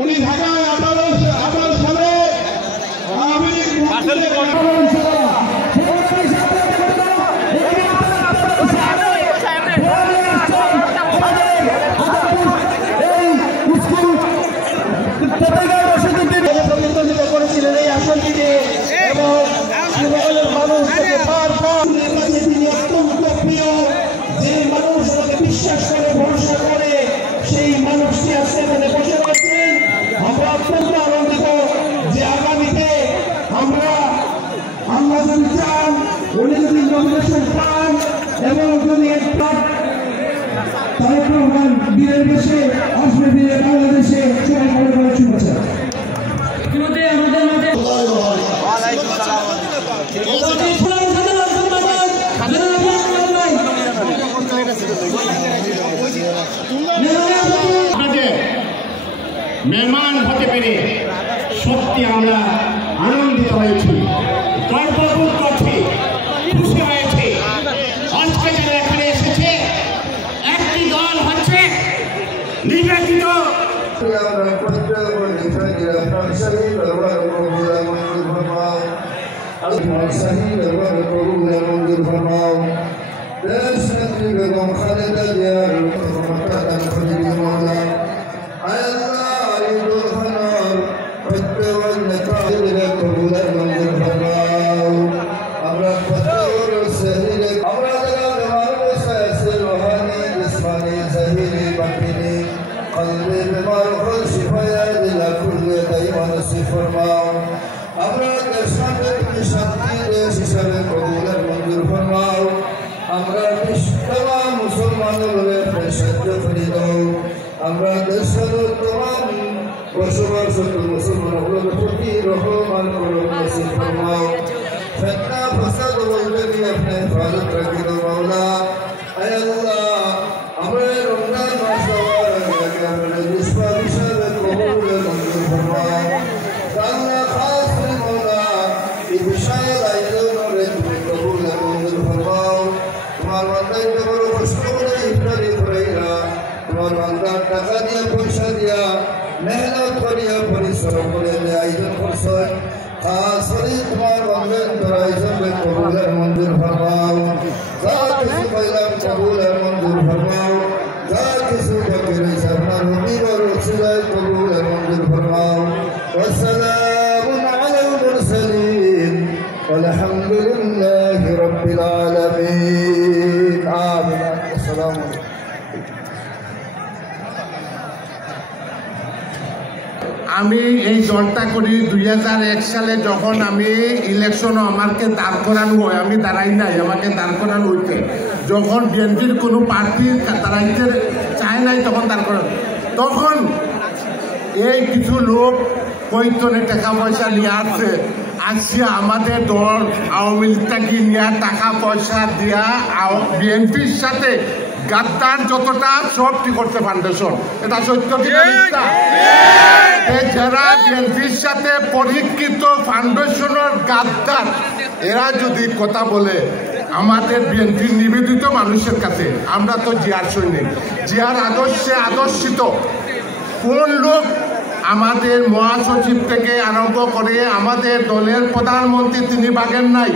উনি ঢাকায় 18 সালে করেছিলেন এই আসনটিকে এবং মানুষ তিনি অত্যন্ত প্রিয়। যে মানুষ তাকে বিশ্বাস করে ভরসা করে সেই মানুষটি আজকে এখানে বসে রয়েছেন। আমরা অত্যন্ত আনন্দিত যে আগামীতে আমরা যদি চান উনি যদি নমিনেশন পান এবং যদি তারেক রহমান বীরের দেশে আসবে, বীরের বাংলাদেশে সবাই মনে করে শুভেচ্ছা। মেহমান হতে পেরে সত্যি আমরা আনন্দিত হয়েছি, গর্ববোধ করছি, খুশি হয়েছি। আজকে যারা এখানে এসেছে একটি দল হচ্ছে নির্বাচিত। আমরা দেশের তমাম বসবাস মুসলমানগুলোর প্রতি রহমান করুন নসিব ফরমাও। ফিতনা ফাসাদ বলতে কি আপনি হেফাজত রাখি দাও মাওলা। আয় আল্লাহ, আমরা রমজান মাস হওয়ার আগে আমরা নিষ্পাপ হিসাবে কবুল মঞ্জুর ফরমাও। আল্লাহ খাস করে মাওলা এই বিশাল আয়োজনে তুমি কবুল মঞ্জুর ফরমাও। তোমার বান্দাকে বড় কষ্ট করে ইফতারি করাইরা, তোমার বান্দার টাকা দিয়া পয়সা দিয়া মেহনত করিয়া পরিশ্রম করে আয়োজন করছেন। খাস করে তোমার বান্দার আয়োজনে কবুল মঞ্জুর ফরমাও। যা কিছু পাইলাম কবুল মঞ্জুর ফরমাও। যা কিছু বাকি রয়েছে আপনার হাবিবের ওসিলায় কবুল মঞ্জুর ফরমাও। ওয়াসসালামু আলাল মুরসালিন ওয়ালহামদুলিল্লাহি রাব্বিল আলামিন। আমিন। আসসালামু আলাইকুম। আমি এই দলটা করি 2001 সালে, যখন আমি ইলেকশনও আমাকে দাঁড় করানো হয়, আমি দাঁড়াই নাই, আমাকে দাঁড় করানো হইতে। যখন বিএনপির কোনো পার্টি দাঁড়াইতে চায় নাই তখন দাঁড় করানো, তখন এই কিছু লোক কৈতনে টাকা পয়সা নিয়ে আসছে, আসিয়া আমাদের দল আওয়ামী লীগটাকে নিয়ে টাকা পয়সা দিয়া বিএনপির সাথে গাদ্দার যতটা সবটি করতে ফাউন্ডেশন। এটা সত্য কিনা মিথ্যা? যারা বিএনপির সাথে পরীক্ষিত ফাউন্ডেশনের গাদ্দার, এরা যদি কথা বলে আমাদের বিএনপির নিবেদিত মানুষের কাছে, আমরা তো জিয়ার সৈনিক, জিয়ার আদর্শে আদর্শিত। কোন লোক আমাদের মহাসচিব থেকে আরম্ভ করে আমাদের দলের প্রধানমন্ত্রী তিনি বাগেন নাই,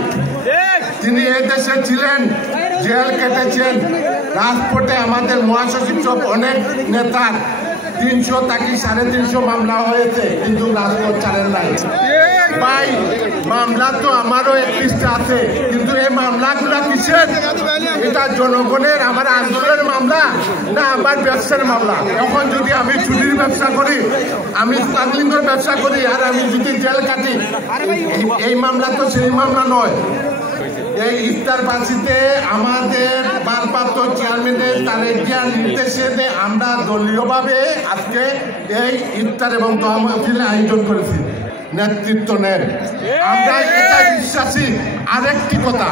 তিনি এই দেশে ছিলেন, জেল কেটেছেন, রাজপথে আমাদের মহাসচিব সব অনেক নেতার 300 থেকে 350 মামলা হয়েছে, কিন্তু রাজপথ ছাড়েন নাই। ভাই, মামলা তো আমারও 31টা আছে, কিন্তু এই মামলাগুলো কিসের? এটা জনগণের, আমার আন্দোলনের মামলা না আমার ব্যবসার মামলা? এখন যদি আমি চুরির ব্যবসা করি, আমি স্মাগলিংয়ের ব্যবসা করি, আর আমি যদি জেল কাটি, এই মামলা তো সেই মামলা নয়। এই ইফতারবাসীতে আমাদের ভারপ্রাপ্ত চেয়ারম্যানের তারেক জিয়ার নির্দেশে আমরা দলীয়ভাবে আজকে এই ইফতার এবং দোয়া মাহফিলের আয়োজন করেছি। নেতৃত্ব নেন, আমরা এটা বিশ্বাসী। আরেকটি কথা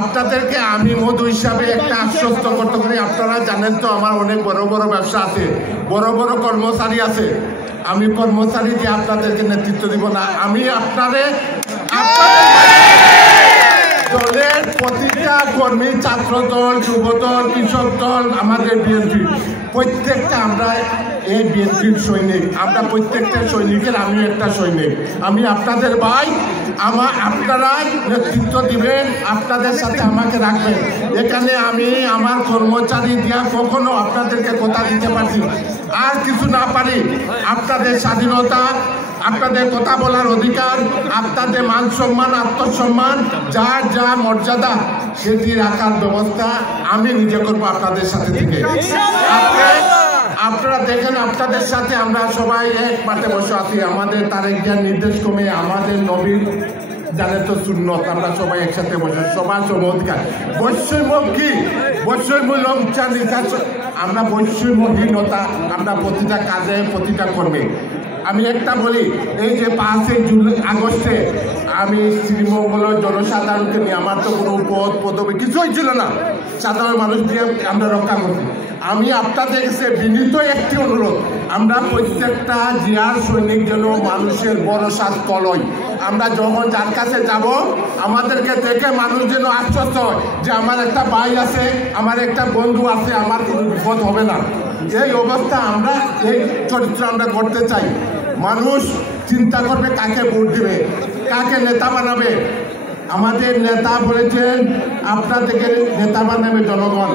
আপনাদেরকে আমি মধু হিসাবে একটা আশ্বস্ত করতে পারি, আপনারা জানেন তো আমার অনেক বড় বড় ব্যবসা আছে, বড় বড় কর্মচারী আছে। আমি কর্মচারী দিয়ে আপনাদেরকে নেতৃত্ব দিব না। আমি আপনাদের দলের প্রতিটা কর্মী, ছাত্র দল, যুব দল, কৃষক দল, আমাদের বিএনপি প্রত্যেকটা আমরা এই বিএনপির সৈনিক, আমরা প্রত্যেকটা সৈনিকের, আমিও একটা সৈনিক, আমি আপনাদের ভাই, আপনারাই নেতৃত্ব দিবেন, আপনাদের সাথে আমাকে রাখবেন। এখানে আমি আমার কর্মচারী দিয়া কখনো আপনাদেরকে কথা দিতে পারছি আর কিছু না পারি। আপনাদের স্বাধীনতা, আপনাদের কথা বলার অধিকার, আপনাদের মান সম্মান, আত্মসম্মান, যার যা মর্যাদা সেটি রাখার ব্যবস্থা আমি নিজে করবো আপনাদের সাথে থেকে। আপনারা দেখেন, আপনাদের সাথে আমরা সবাই এক মাঠে বসে আছি। আমাদের তারেক জিয়ার নির্দেশ কমে আমাদের নবীর জানে তো সুন্নত, আমরা সবাই একসাথে বসে সবার চমৎকার। বৈষম্য কি? বৈষম্য আমরা বৈষম্যহীনতা, আমরা প্রতিটা কাজে, প্রতিটা কর্মে। আমি একটা বলি, এই যে 5 আগস্টে আমি শ্রীমঙ্গল জনসাধারণকে নিয়ে, আমার তো কোনো পদ পদবি কিছুই ছিল না, সাধারণ মানুষ দিয়ে আমরা রক্ষা করছি। আমি আপনাদের কাছে বিনীত একটি অনুরোধ, আমরা প্রত্যেকটা জিয়ার সৈনিক যেন মানুষের ভরসার তলয়। আমরা যখন যার কাছে যাব, আমাদেরকে দেখে মানুষ যেন আশ্বস্ত হয় যে আমার একটা ভাই আছে, আমার একটা বন্ধু আছে, আমার কোনো বিপদ হবে না। এই অবস্থা আমরা, এই চরিত্র আমরা করতে চাই। মানুষ চিন্তা করবে কাকে ভোট দিবে, কাকে নেতা বানাবে। আমাদের নেতা বলেছেন আপনাদেরকে নেতা বানাবে জনগণ।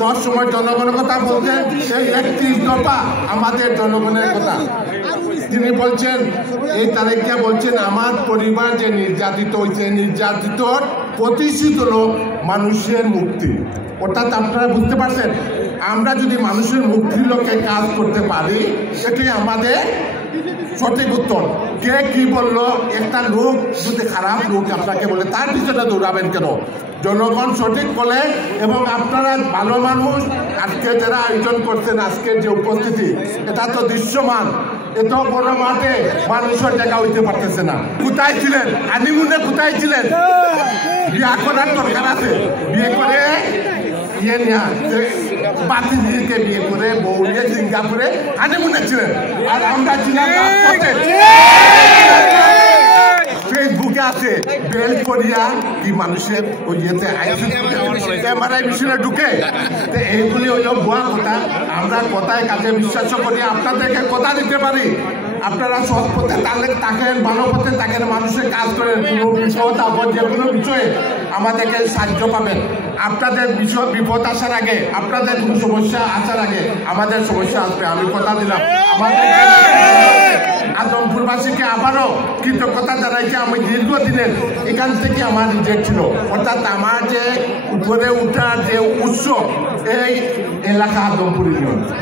সব সময় জনগণের কথা বলছেন, সেই 31 দফা আমাদের জনগণের কথা। তিনি বলছেন, এই তারিখে বলছেন, আমার পরিবার যে নির্যাতিত হয়েছে, নির্যাতিতর প্রতিষ্ঠিত হল মানুষের মুক্তি। অর্থাৎ আপনারা বুঝতে পারছেন, আমরা যদি মানুষের মুক্তির লক্ষ্যে কাজ করতে পারি, সেটাই আমাদের সঠিক উত্তর। কে কি বললো, একটা লোক যদি খারাপ লোক আপনাকে বলে, তার পিছনে দৌড়াবেন কেন? জনগণ সঠিক বলে, এবং আপনারা ভালো মানুষ। আজকে যারা আয়োজন করছেন, আজকের যে উপস্থিতি, এটা তো দৃশ্যমান। এত বড় মাঠে মানুষের জায়গা হইতে পারতেছে না। কোথায় ছিলেন? হানিমুনে কোথায় ছিলেন? বিয়ে করার দরকার আছে, বিয়ে করে বাতিকে বিয়ে করে বউ নিয়ে সিঙ্গাপুরে হানিমুনে ছিলেন, আর আমরা ছিলাম ফেসবুকে আছে বেল করিয়া কি মানুষের ওই ইয়েতে এমআরআই মেশিনে ঢুকে। এইগুলি হইল ভুয়া কথা। আমরা কথায় কাজে বিশ্বাস করি, আপনাদেরকে কথা দিতে পারি। আপনারা সৎ পথে থাকেন, ভালো পথে থাকেন, মানুষের কাজ করেন, কোনো বিপদ আপদ যে কোনো বিষয়ে আমাদেরকে সাহায্য পাবেন। আপনাদের বিষয় বিপদ আসার আগে, আপনাদের কোনো সমস্যা আসার আগে আমাদের সমস্যা আসবে, আমি কথা দিলাম। আমাদের আদমপুরবাসীকে আবারও কৃতজ্ঞতা জানাইছে। আমি দীর্ঘদিনের এখান থেকে আমার রিজেক্ট ছিল, অর্থাৎ আমার যে উপরে উঠার যে উৎস, এই এলাকা আদমপুর ইউনিয়ন।